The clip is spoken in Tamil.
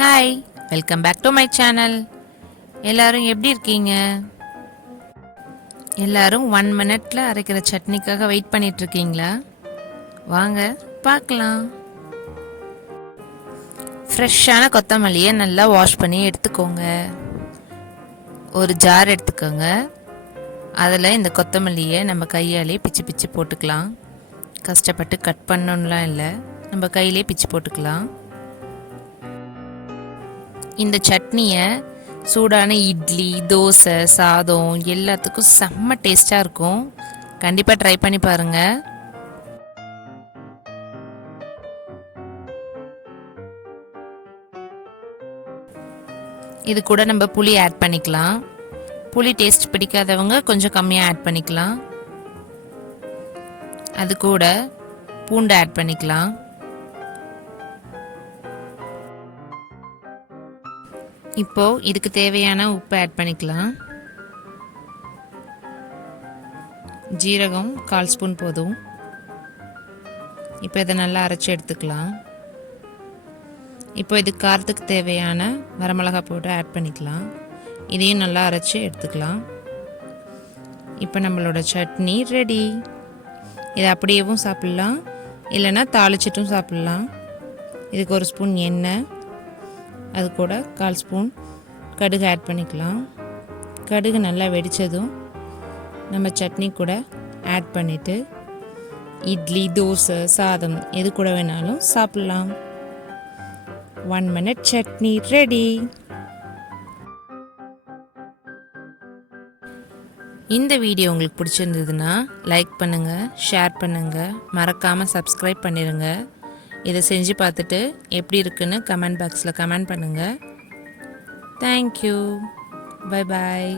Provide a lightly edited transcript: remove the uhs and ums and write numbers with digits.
Hi, welcome back to my channel. எல்லாரும் எப்படி இருக்கீங்க? எல்லாரும் 1 மினிட்ல அரைக்கிற சட்னிக்காக வெயிட் பண்ணிட்டு இருக்கீங்களா? வாங்க பார்க்கலாம். ஃப்ரெஷ்ஷான கொத்தமல்லியை நல்லா வாஷ் பண்ணி எடுத்துக்கோங்க. ஒரு ஜார் எடுத்துக்கோங்க. அதில் இந்த கொத்தமல்லியை நம்ம கையாலே பிச்சு பிச்சு போட்டுக்கலாம். கஷ்டப்பட்டு கட் பண்ணணும்லாம் இல்லை, நம்ம கையிலே பிச்சு போட்டுக்கலாம். இந்த சட்னியை சூடான இட்லி, தோசை, சாதம் எல்லாத்துக்கும் செம்ம டேஸ்ட்டாக இருக்கும். கண்டிப்பாக ட்ரை பண்ணி பாருங்கள். இது கூட நம்ம புளி ஆட் பண்ணிக்கலாம். புளி டேஸ்ட் பிடிக்காதவங்க கொஞ்சம் கம்மியாக ஆட் பண்ணிக்கலாம். அது கூட பூண்டு ஆட் பண்ணிக்கலாம். இப்போ இதுக்கு தேவையான உப்பு ஆட் பண்ணிக்கலாம். ஜீரகம் 1/4 ஸ்பூன் போதும். இப்போ இதை நல்லா அரைச்சி எடுத்துக்கலாம். இப்போ இதுக்கு காரத்துக்கு தேவையான வரமிளகாய் பவுடர் ஆட் பண்ணிக்கலாம். இதையும் நல்லா அரைச்சி எடுத்துக்கலாம். இப்போ நம்மளோட சட்னி ரெடி. இதை அப்படியேவும் சாப்பிட்லாம், இல்லைன்னா தாளிச்சிட்டும் சாப்பிட்லாம். இதுக்கு 1 ஸ்பூன் எண்ணெய், அது கூட 1/4 ஸ்பூன் கடுகு ஆட் பண்ணிக்கலாம். கடுகு நல்லா வெடித்ததும் நம்ம சட்னி கூட ஆட் பண்ணிவிட்டு இட்லி, தோசை, சாதம் எது கூட வேணாலும் சாப்பிட்லாம். 1 மினிட் சட்னி ரெடி. இந்த வீடியோ உங்களுக்கு பிடிச்சிருந்ததுன்னா லைக் பண்ணுங்கள், ஷேர் பண்ணுங்கள், மறக்காமல் சப்ஸ்கிரைப் பண்ணிடுங்க. இதை செஞ்சு பார்த்துட்டு எப்படி இருக்குன்னு கமெண்ட் பாக்ஸில் கமெண்ட் பண்ணுங்கள். தேங்க்யூ. Bye bye.